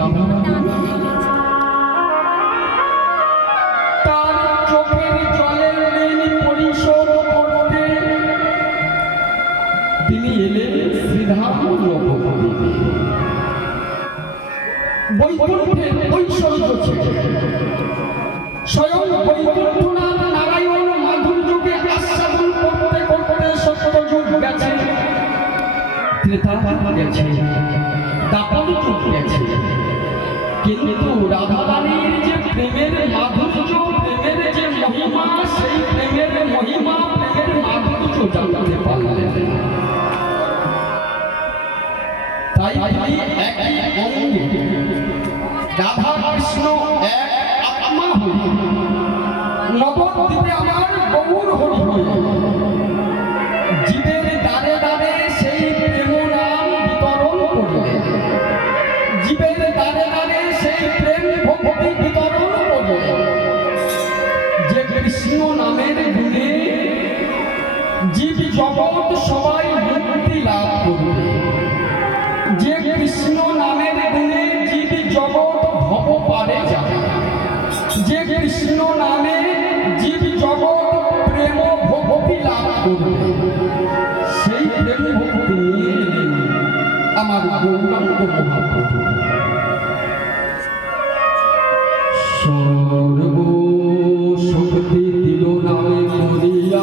দামি তার চোখের জলের ঋণ পরিশোধ করতে তিনি এলেন শ্রীধাম নবদ্বীপে। বৈকুণ্ঠের ঐশ্বর্য ছিল, স্বয়ং বৈকুণ্ঠনাথ নারায়ণ মাধুর্যকে আস্বাদন করতে করতে সত্যযুগ গেছে, ত্রেতা গেছে, দাপর যুগ গেছে, কিন্তু রাধারানীর যে প্রেমের মাধুর্য, প্রেমের যে মহিমা, সেই প্রেমের মহিমা, প্রেমের মাধুর্য জানতে পারলেন। তাই একই অঙ্গে রাধা কৃষ্ণ এক আত্মা হয়ে নবদ্বীপে আমার গৌর হরি হয়ে জীবের দ্বারে দ্বারে সেই প্রেম নাম বিতরণ করলেন, জীবের দ্বারে দ্বারে সেই প্রেম ভক্তি বিতরণ করলেন। যে কৃষ্ণ নামের গুণে জীব জগৎ সবাই মুক্তি লাভ করবে, যে কৃষ্ণ নামের গুণে জীব জগৎ ভব পারে যাবে, যে কৃষ্ণ নামে জীব জগৎ প্রেম ভক্তি লাভ করবে, সেই প্রেম ভক্তি নিয়ে এলেন আমার গৌরাঙ্গ মহাপ্রভু। সর্ব শক্তি দিল নামে করিয়া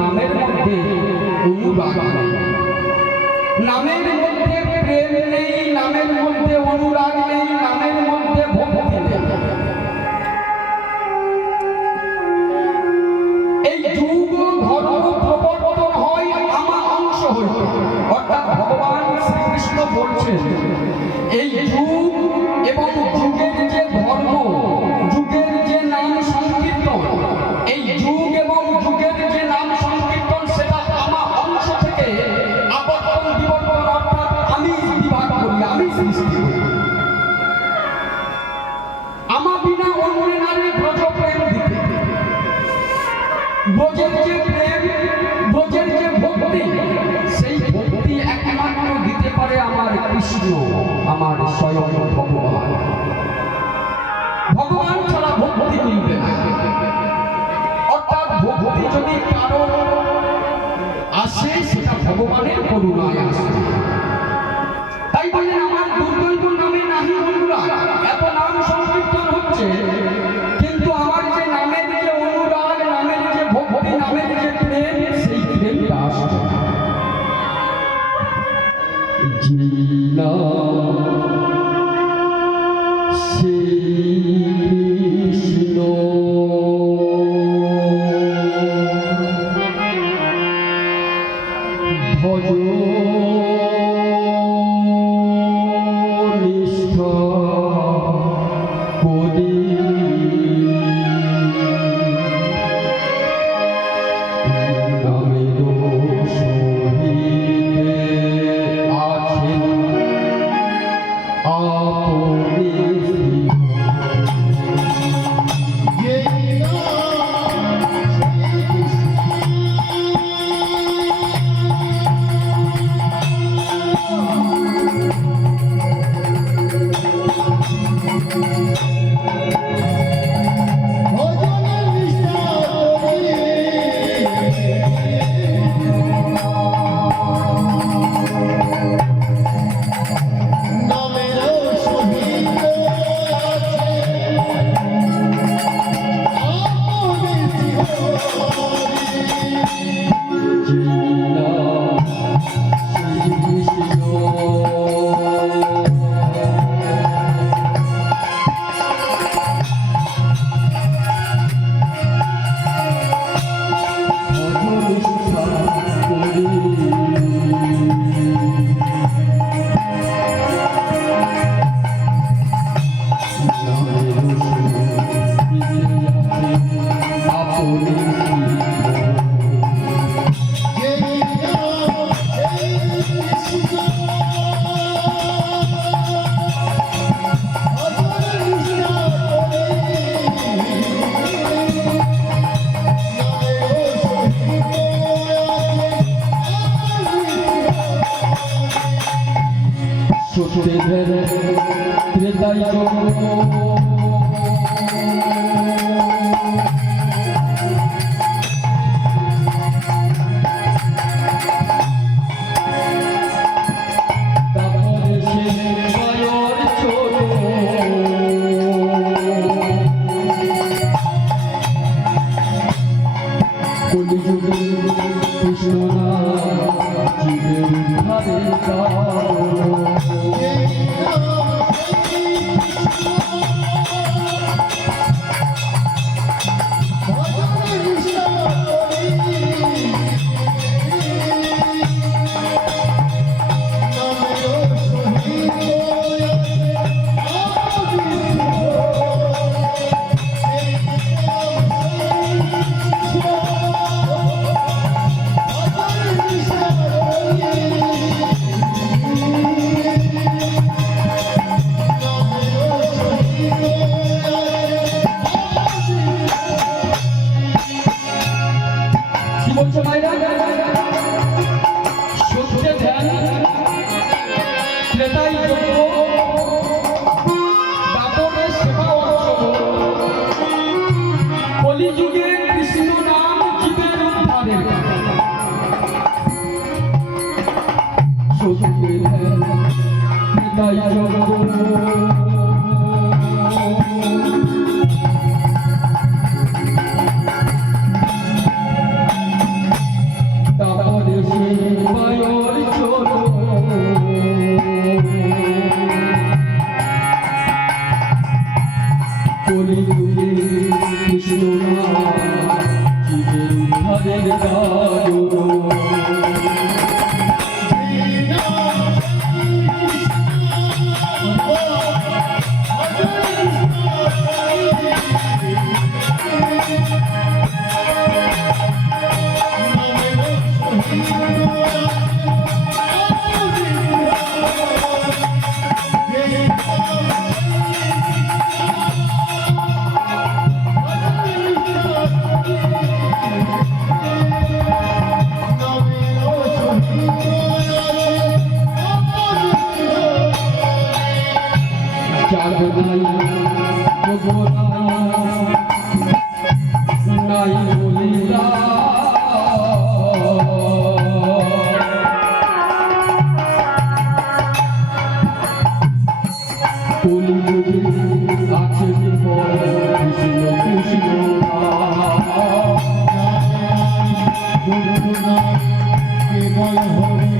নামের মধ্যে অনুরাগ নেই, নামের মধ্যে প্রেম নেই, নামের মধ্যে অনুরাগ নেই, নামের মধ্যে ভক্তি নেই। এই যুগ ধর্ম প্রবর্তন হয় আমার অংশ হইতে, অর্থাৎ ভগবান শ্রীকৃষ্ণ বলছেন এই যুগ এবং যুগের যে ধর্ম, যুগের যে নাম সংকীর্তন, এই যুগ এবং যুগের যে নাম সংকীর্তন সেটা আমার অংশ থেকে আবর্তন বিবর্তন, অর্থাৎ আমি বিভাগ করি, আমি সৃষ্টি করি। আমা বিনা অন্য নারী ব্রজ প্রেম দিতে, ব্রজের যে প্রেম, ব্রজের যে ভক্তি, সেই ভক্তি একমাত্র দিতে পারে আমার কৃষ্ণ, আমার স্বয়ং ভগবান। ভগবান ছাড়া ভক্তি মিলবে না, অর্থাৎ ভক্তি যদি কারো আসে সেটা ভগবানের করুণায় আসে। তাই বলেন আমার দুর্দৈব নামে নাহি অনুরাগ, এত নাম সংকীর্তন হচ্ছে কিন্তু আমার যে নামের যে অনুরাগ, নামের যে ভক্তি, নামের যে প্রেম, সেই প্রেমটা আসে সত্যের ত্রেতায় কৃষ্ণ জীবের কলিযুগে কৃষ্ণ নাম জীবের উদ্ধারের সত্যের ত্রেতায় তারপরে সে বায়ুর চলো কলিযুগে কৃষ্ণ নাম জীবের উদ্ধারের কারণ নাই বলিলা কলিযুগে আছে কৃষ্ণ কৃষ্ণ কেবল হরি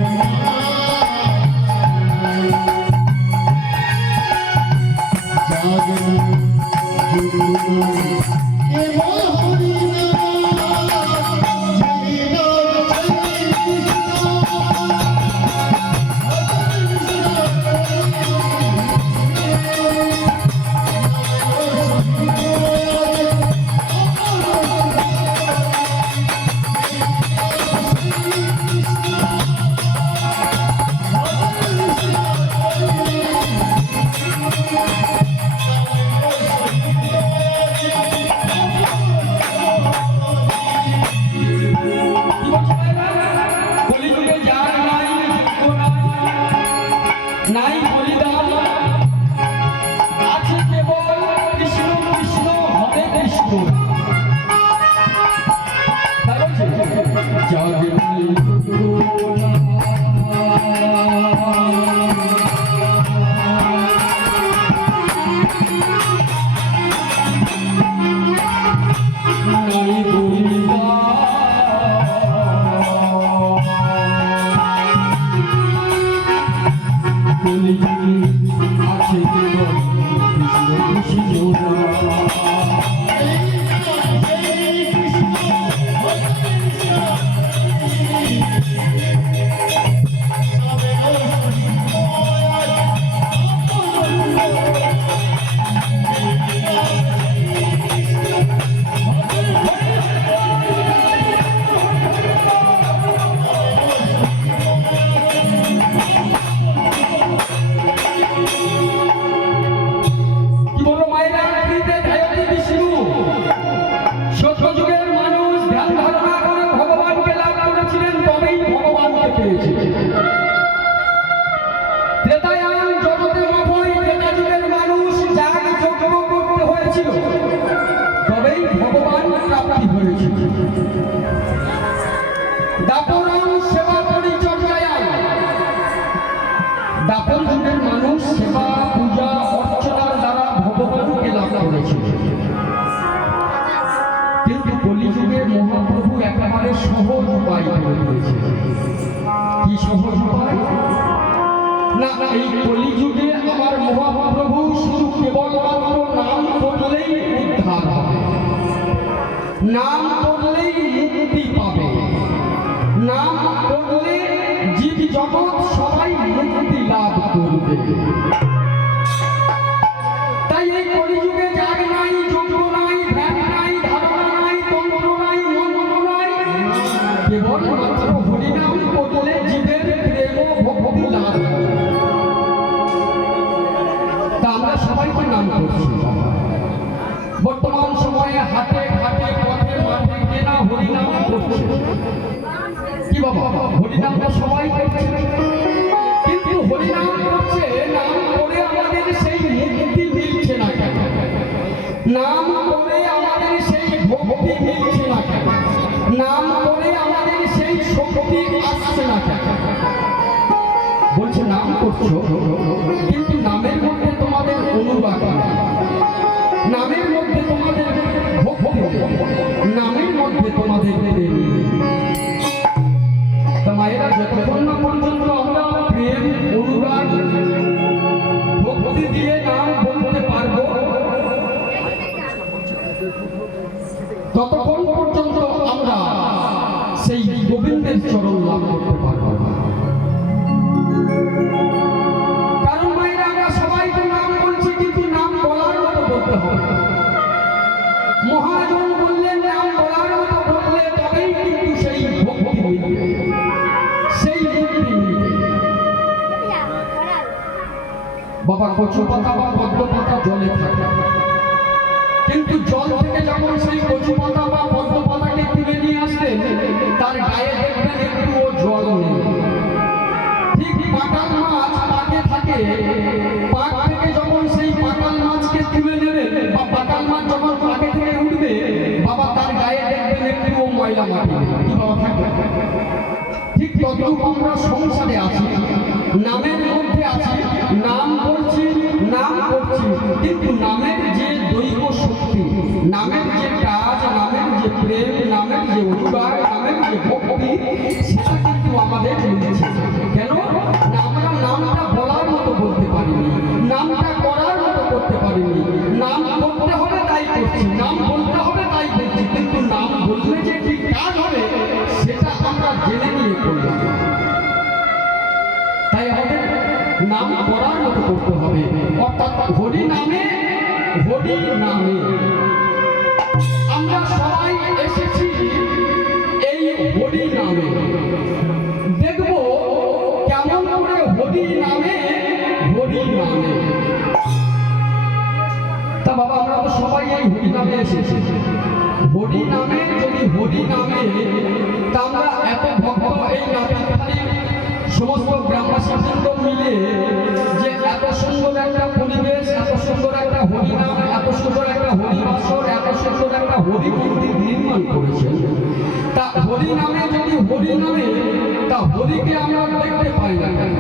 নাই বলিদান আছে কেবল কৃষ্ণ কৃষ্ণ হরে কৃষ্ণ জাগে আছে কেবল কৃষ্ণ কৃষ্ণ ত্রেতায়াম জগতের অভয় ত্রেতা যুগের মানুষ যাগ যজ্ঞ করতে হয়েছিল, তবেই ভগবান প্রাপ্তি হয়েছিল। দাপরাম সেবা পরিচর্যায়, দাপর যুগের মানুষ সেবা পূজা অর্চনার দ্বারা ভগবানকে লাভ করেছিল। কিন্তু কলিযুগে মহাপ্রভু একেবারে সহজ উপায় করে দিয়েছে। কি সহজ উপায়? না, এই কলিযুগে আমার মহাপ্রভু শুধু কেবলমাত্র নাম করলেই উদ্ধার হবে, নাম করলেই মুক্তি পাবে, নাম করলে জীব জগৎ সবাই মুক্তি লাভ করবে। তাই এই কলিযুগে যাগ নাই, যজ্ঞ নাই, ধ্যান নাই, ধারণা নাই, তন্ত্র নাই, মন্ত্র নাই, কেবলমাত্র হরিনাম করলে জীবের প্রেম ও ভক্তি লাভ। তা আমরা সবাই তো নাম করছি। বর্তমান সময়ে হাটে ঘাটে পথে মাঠে কেনা হরিনাম করছে। কি বাবা, হরিনাম তো সবাই করছে, কিন্তু হরিনাম করছে, নাম করে আমাদের সেই মুক্তি মিলছে না কেন? নাম করে আমাদের সেই ভক্তি মিলছে না কেন? নাম করে আমাদের সেই শক্তি আসছে না কেন? বলছে নাম করছো, কিন্তু নামের মধ্যে তোমাদের অনুরাগ নেই, নামের মধ্যে তোমাদের ভক্তি নেই, নামের মধ্যে তোমাদের প্রেম নেই। তা মায়েরা, যতক্ষণ না পর্যন্ত আমরা প্রেম অনুরাগ ভক্তি দিয়ে নাম বলতে পারবো, ততক্ষণ পর্যন্ত আমরা সেই গোবিন্দের চরণ লাভ করতে পারবো না। কারণ মায়েরা, আমরা সবাই তো নাম বলছি, কিন্তু নাম বলার মতো বলতে হবে। মহাজন বললেন নাম বলার মতো বললে তবেই কিন্তু সেই ভক্তি মিলবে, সেই মুক্তি মিলবে। বাবা, কচু পাতা বা পদ্ম পাতা জলে থাকে, কিন্তু জল থেকে যখন সেই কচু পাতা বা পদ্ম পাতাকে তুলে নিয়ে আসলেন, তার গায়ে দেখবেন একটুও জল নেই। ঠিক পাকাল মাছ পাকে থাকে, পাক থেকে যখন সেই পাকাল মাছকে তুলে নেবেন বা পাকাল মাছ যখন পাকে থেকে উঠবে, বাবা তার গায়ে দেখবেন একটুও ময়লা মাটি নেই। কি বাবা থাকবে? ঠিক ততটুকু আমরা সংসারে আছি, নামের মধ্যে আছি, নাম বলছি, নাম করছি, কিন্তু নামের যে দৈব শক্তি, নামের যে কাজ, নামের যে প্রেম, নামের যে অনুরাগ, নামের যে ভক্তি, সেটা কিন্তু আমাদের মিলছে। কেন না? আমরা নামটা বলার মতো বলতে পারিনি, নামটা করার মতো করতে পারিনি। নাম করতে হবে তাই করছি, নাম বলতে হবে তাই বলছি, কিন্তু নাম বললে যে কি কাজ হবে সেটা আমরা জেনে নিয়ে করলাম। তাই আমাদের নাম করার মতো করতে হবে, অর্থাৎ হরি নামে, হরি নামে। আমরা সবাই এসেছি এই হরি নামে, দেখবো কেমন করে হরি নামে, হরি নামে। তা বাবা, আমরা তো সবাই এই হরি নামে এসেছি। হরি নামে যদি হরি নামে, তা আমরা এত ভক্ত এই নাবিকখালীর সমস্ত গ্রামবাসীবৃন্দ মিলে যে এত সুন্দর একটা পরিবেশ, এত সুন্দর একটা হরিনাম, এত সুন্দর একটা হরিবাসর, এত সুন্দর একটা হরি মন্দির নির্মাণ করেছেন। তা হরি নামে যদি হরি নামে, তা হরিকে আমরা দেখতে পাই না কেন?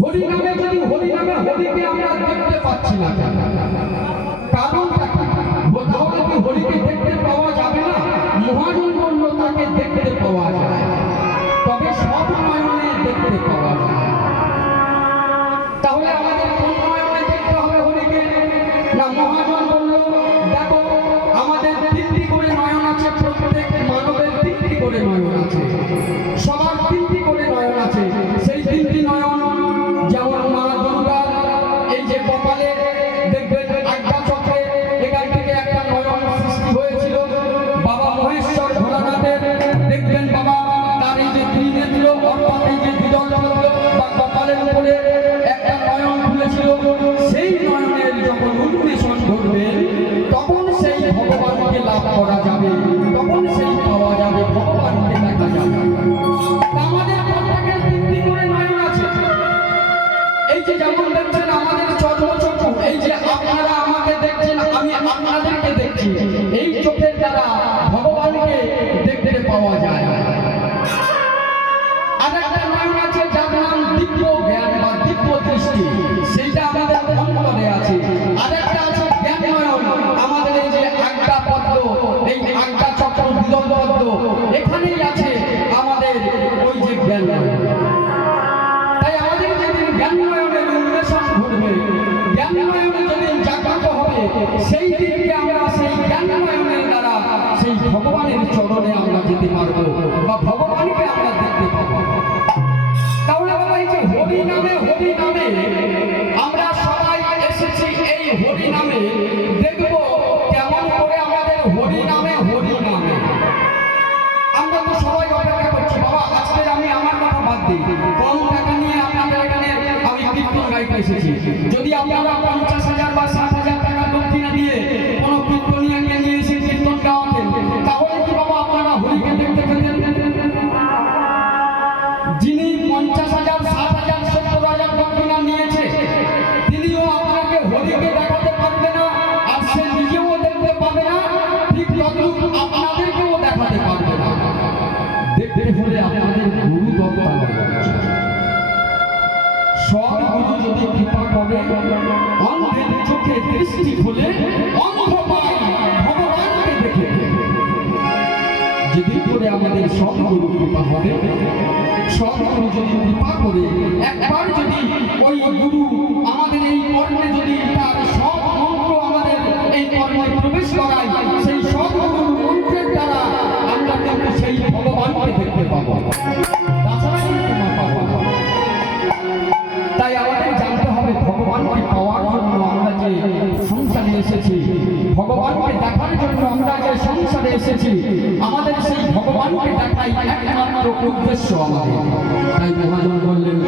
হরি নামে যদি হরি নামে, হরিকে আমরা দেখতে পাচ্ছি না কেন? কারণটা কি? তাহলে কি হরিকে দেখতে পাওয়া যাবে না? মহাজন বলল তাকে দেখতে পাওয়া যায়, তবে সব নয়নে দেখতে পাওয়া যায়। তাহলে আমাদের কোন নয়নে দেখতে হবে হরিকে? না, মহাজন বলল দেখো, আমাদের তিনটি করে নয়ন আছে, প্রত্যেক মানবের তিনটি করে নয়ন আছে, সবার তিনটি করে নয়ন আছে। সেই তিনটি নয়ন যেমন মা দুর্গা, এই যে কপালে দেখবেন আজ্ঞা চক্রে এখান থেকে একটা নয়ন সৃষ্টি হয়েছিল। বাবা মহেশ্বর ভোলানাথের দেখবেন বাবা তার এই যে ত্রিনেত্র, অর্থাৎ এই যে দ্বিদল বা কপালের উপরে একটা নয়ন খুলেছিল। সেই নয়নের যখন উন্মেষণ ঘটবে, তখন সেই ভগবানকে লাভ করা যাবে, তখন সেই পাওয়া যাবে, ভগবানকে দেখা যাবে। আমাদের প্রত্যেকের তিনটি করে নয়ন আছে, এই যে যেমন দেখছেন আমাদের চর্মচক্ষু, এই যে আপনারা আমাকে দেখছেন, আমি আপনাদেরকে দেখছি, এই চোখের দ্বারা ভগবানকে দেখতে পাওয়া যায়। আর একটা নয়ন আছে যার নাম দিব্য জ্ঞান বা দিব্য দৃষ্টি, সেইটা আমাদের অন্তরে আছে। আর একটা আছে জ্ঞান নয়ন, আমাদের এই যে আজ্ঞা পদ্ম, এই আজ্ঞা চক্র বিদল পদ্ম, এখানেই আছে আমাদের ওই যে জ্ঞান নয়ন। তাই আমাদের যেদিন জ্ঞান নয়নের উন্মেষণ ঘটবে, জ্ঞান নয়নে যেদিন জাগ্রত হবে, সেই দিনকে আমরা সেই জ্ঞান নয়নের দ্বারা সেই ভগবানের চরণে আমরা যেতে পারবো বা ভগবানকে আমরা দেখতে পাবো। তাহলে বাবা এই যে হরি নামে আমরা সবাই এসেছি, এই হরি নামে দেখবো কেমন করে আমাদের হরি নামে আমরা তো সবাই অপেক্ষা করছি। বাবা আজকে আমি আমার কথা বাদ দিই, কম টাকা নিয়ে আপনাদের এখানে আমি কীর্তন গাইতে এসেছি। যদি আপনারা 50,000 বা 60,000 টাকা দক্ষিণা দিয়ে কোনো কীর্তনিয়াকে নিয়ে এসে কীর্তন গাওয়াতেন, তাহলে কি বাবা আপনারা হরিকে দেখতে পেতেন? যিনি 50,000, 60,000, 70,000 দক্ষিণা নিয়েছে, তিনিও আপনাকে হরিকে দেখাতে পারবে না, আর সে নিজেও দেখতে পাবে না, ঠিক তদ্রূপ আপনাদেরকেও দেখাতে পারবে না। দেখতে হলে আপনাদের গুরু দরকার। সব গুরু যদি কৃপা করে, অন্ধের চোখে দৃষ্টি খুলে অন্ধ পায় ভগবানকে দেখে। যেদিন করে আমাদের সব গুরু কৃপা হবে, সব গুরু যদি কৃপা করে একবার যদি ওই গুরু আমাদের এই কর্মে যদি তার সব মন্ত্র আমাদের এই কর্মে প্রবেশ করায়, সেই সব গুরুর মন্ত্রের দ্বারা আমরা কিন্তু সেই ভগবানকে দেখতে পাবো, তাছাড়া কিন্তু না পাবো। তাই আমাদের জানতে হবে ভগবানকে পাওয়ার জন্য আমরা যে সংসারে এসেছি, ভগবানকে দেখার জন্য আমরা যে সংসারে এসেছি, আমাদের সেই ভগবানকে দেখাই একমাত্র উদ্দেশ্য আমাদের। তাই মহাজন বললেন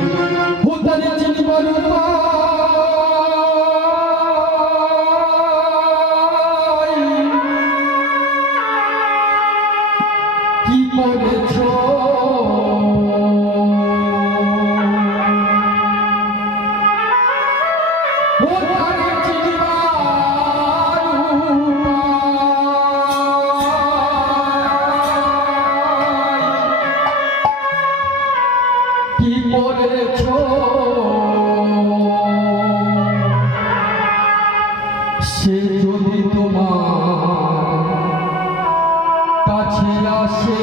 কি করেছ সে যদি তোমার কাছে আসে,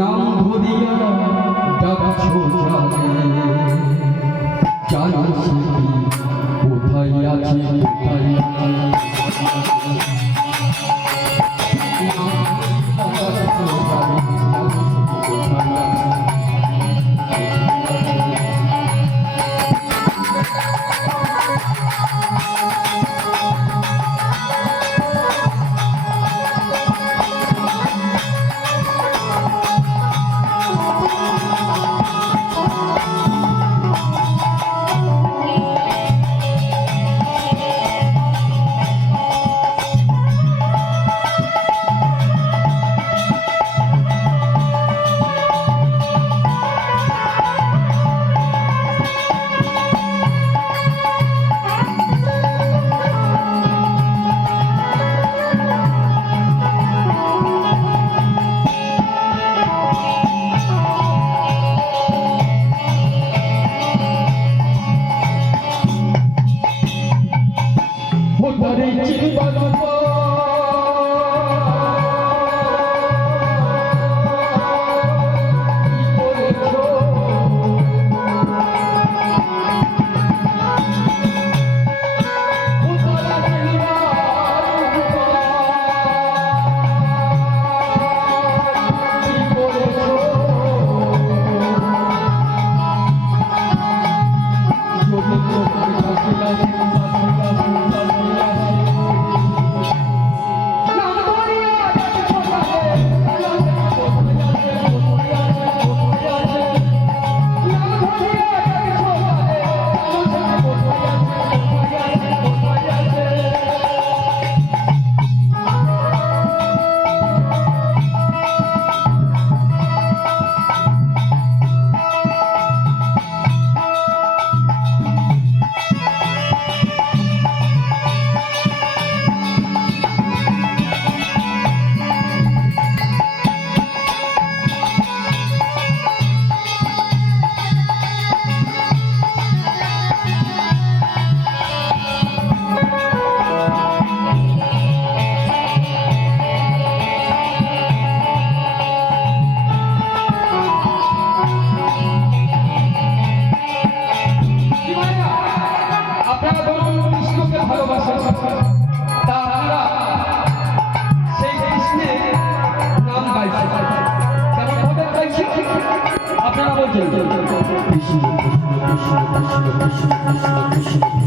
নাম ধরিয়া ডাকছো জানে সে কোথায় আছে, কোথায় কৃষ্ণ কৃষ্ণ কৃষ্ণ কৃষ্ণ কৃষ্ণ কৃষ্ণ কৃষ্ণ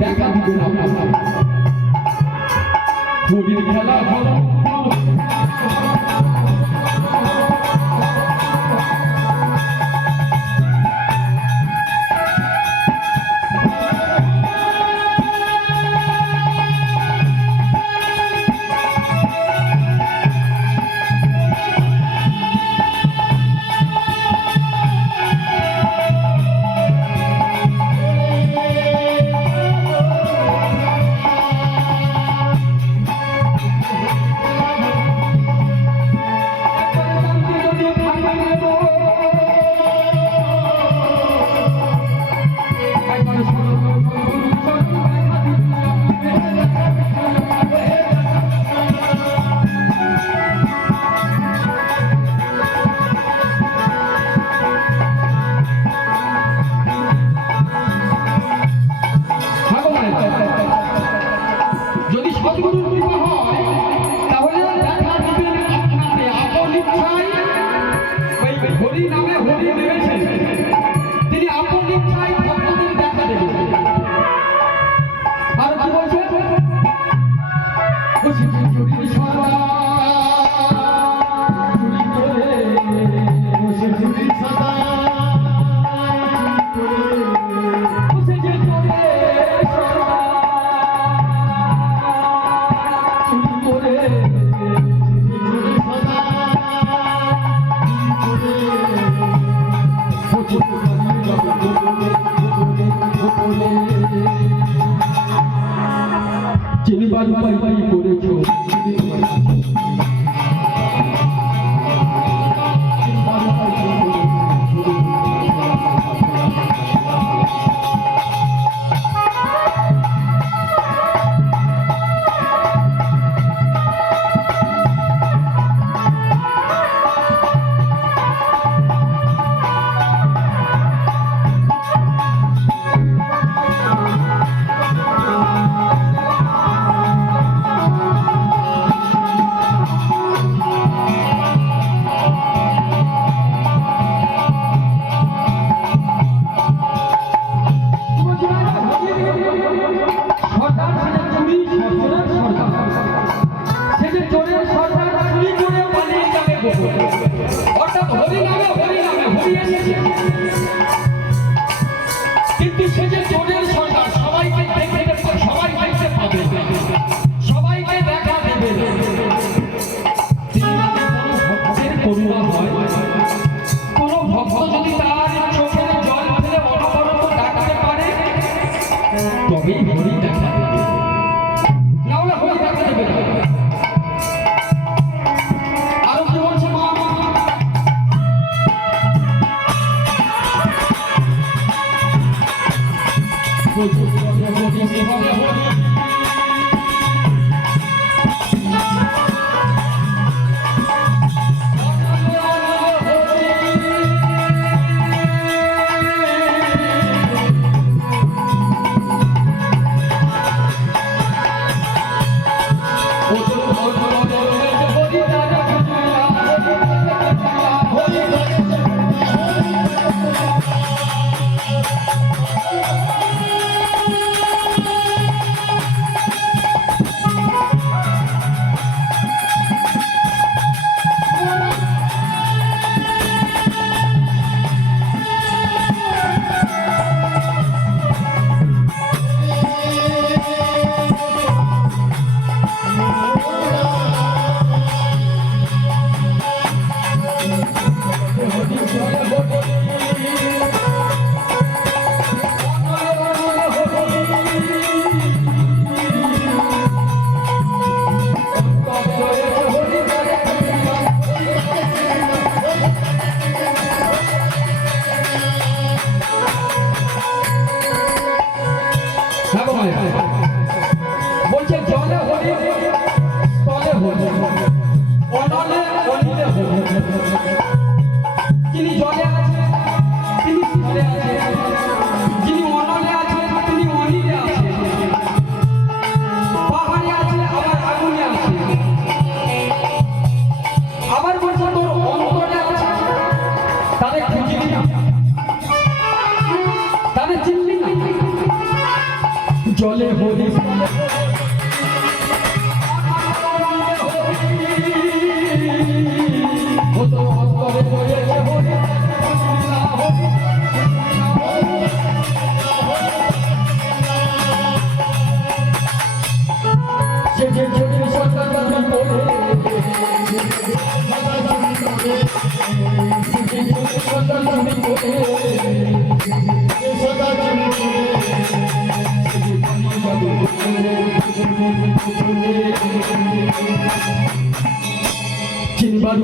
দেখা দিবে না হরির খেলা হলো চিনিবার পাই করেছো কিন্তু সে যে চোরের সরকার সবাইকে দেখতে পাবে সবাইকে দেখা দেবে ভক্তের করুণা হয় কোনো ভক্ত যদি তার চোখের জল ফেলে অনবরত ডাকতে পারে তবেই হরি দেখা দেবে না হলে হরি দেখা দেবে না আরো কি বলছে মা বলছে জলে হরি স্থলে হরি অনলে অনিলে হরি যিনি জলে আছে তিনি স্থলে আছে যিনি অনলে আছে তিনি অনিলে আছে পাহাড়ে আছে আবার আগুনে আছে আবার বলছে তোর অন্তরে আছে তাদের খুঁজবি না তাদের চিনবি না জলে হরি চিনবার